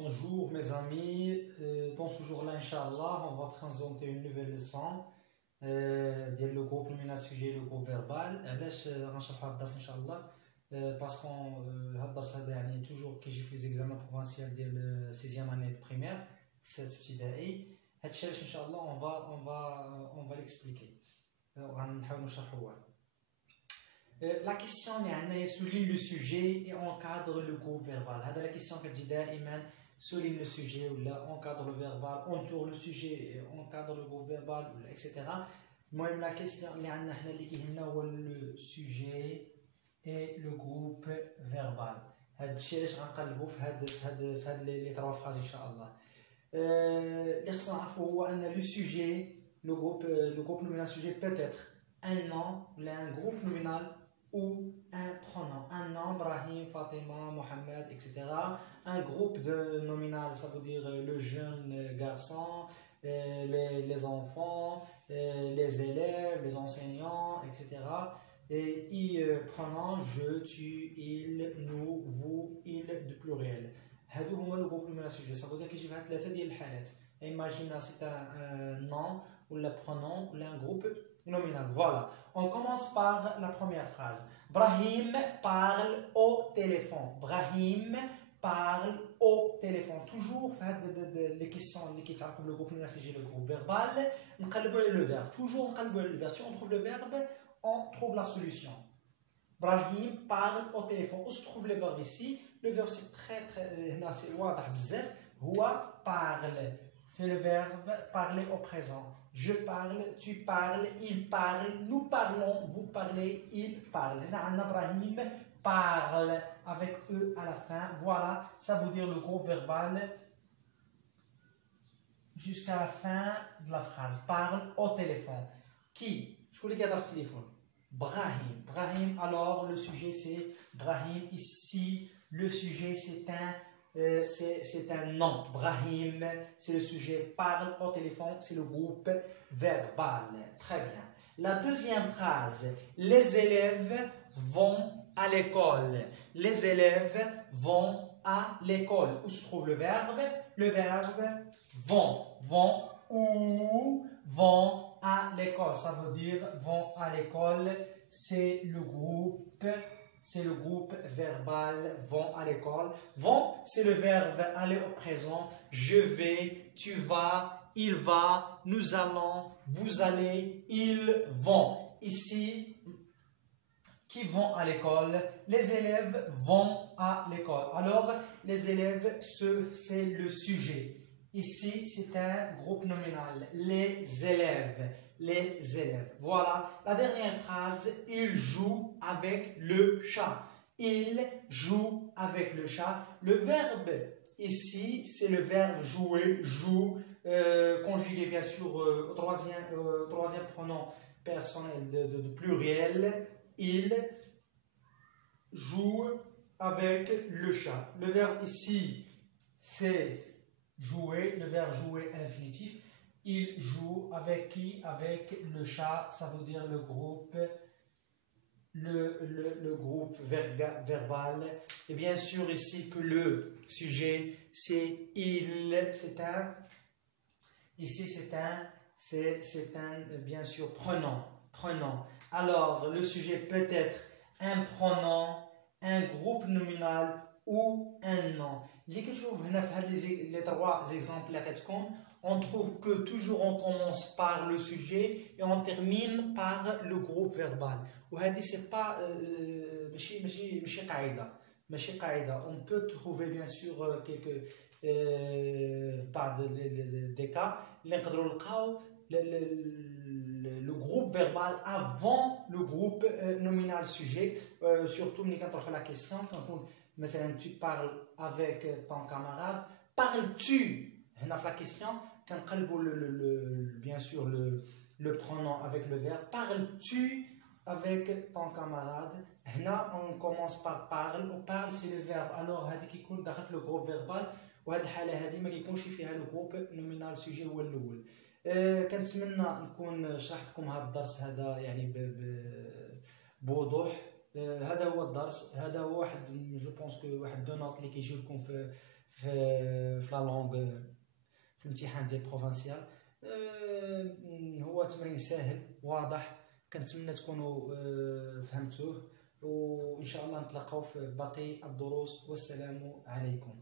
Bonjour mes amis, dans ce jour-là, Inch'Allah, on va présenter une nouvelle leçon le groupe nominal sujet le groupe verbal. علاش غنشرحوا هذا الدرس ان شاء الله باسكو هذا الدرس هذا يعني توجور كيجي في ليزيكزامان بروفانسيال ديال 6e année de primaire 7 ابتدائي. هادشي علاش ان شاء الله on va l'expliquer غنحاولوا نشرحوه. La question يعني souligne le sujet et encadre le groupe verbal. هذا la question كتجي دائما souligne le sujet ou là encadre le verbal, entoure le sujet et encadre le groupe verbal ou là, etc. المهم la question اللي عندنا حنا اللي كيهمنا هو le sujet et le groupe verbal. هذا الشيء علاش غنقلبوا في هاد لي trois phrases ان شاء الله. اللي خصنا نعرفوا هو ان le sujet le groupe nominal sujet peut être un nom ou un groupe nominal ou un pronom. Un nom, Brahim, Fatima, Mohamed, etc. Un groupe de nominal, ça veut dire le jeune garçon, les enfants, les élèves, les enseignants, etc. Et pronom, je, tu, il, nous, vous, il, de pluriel. هادو هما le groupe nominal sujet. Ça veut dire كيجي فيها ثلاثة ديال الحالات. Imagine c'est un nom ou le pronom ou un groupe nominal. Voilà. On commence par la première phrase. Brahim parle au téléphone. Brahim parle au téléphone. Toujours les questions qui sont le groupe nominal, c'est le groupe verbal. On calcule le verbe. Toujours on calcule le verbe. Si on trouve le verbe, on trouve la solution. Brahim parle au téléphone. Où se trouve le verbe ici? Le verbe c'est très c'est واضح بزاف. هو parle. C'est le verbe parler au présent. Je parle, tu parles, il parle, nous parlons, vous parlez, il parle. Brahim parle avec E à la fin. Voilà, ça veut dire le groupe verbal jusqu'à la fin de la phrase. Parle au téléphone. Qui? Je voulais qu'il y a le téléphone. Brahim. Brahim, alors le sujet c'est Brahim. Ici, le sujet c'est un nom. Brahim, c'est le sujet. Parle au téléphone, c'est le groupe verbal. Très bien. La deuxième phrase. Les élèves vont à l'école. Les élèves vont à l'école. Où se trouve le verbe? Le verbe vont. Vont ou vont à l'école. Ça veut dire vont à l'école. C'est le groupe. C'est le groupe verbal vont à l'école. Vont, c'est le verbe aller au présent. Je vais, tu vas, il va, nous allons, vous allez, ils vont. Ici, qui vont à l'école? Les élèves vont à l'école. Alors, les élèves, c'est le sujet. Ici, c'est un groupe nominal. Les élèves. Les élèves. Voilà. La dernière phrase, il joue avec le chat. Il joue avec le chat. Le verbe ici, c'est le verbe jouer, joue, conjugué bien sûr au troisième pronom personnel de pluriel. Il joue avec le chat. Le verbe ici, c'est jouer. Le verbe jouer à l'infinitif. Il joue avec qui? Avec le chat, ça veut dire le groupe, le groupe verbal. Et bien sûr ici que le sujet c'est il, c'est un, ici c'est un bien sûr pronom. Alors le sujet peut être un pronom, un groupe nominal ou un nom. Les trois exemples on trouve que toujours on commence par le sujet et on termine par le groupe verbal. C'est pas on peut trouver bien sûr quelques des cas le groupe verbal avant le groupe nominal sujet. Surtout quand la question quand tu parles avec ton camarade, parles-tu? La question, bien sûr le pronom avec le verbe. Parles-tu avec ton camarade? Là, on commence par parle. Ou parle, c'est le verbe. Alors, هذا كيكون داخل في le groupe verbal. وهذه الحالة هذه ما كيكونش فيها le groupe nominal sujet هو الأول. كنتمنى نكون شرحت لكم هذا الدرس هذا يعني بوضوح. هذا هو الدرس. هذا هو واحد جو بونس كو واحد دو نوت اللي كيجيو لكم في لا لونغ في الامتحان ديال بروفانسيال. هو تمرين ساهل واضح، كنتمنى تكونوا فهمتوه، وان شاء الله نتلاقاو في باقي الدروس، والسلام عليكم.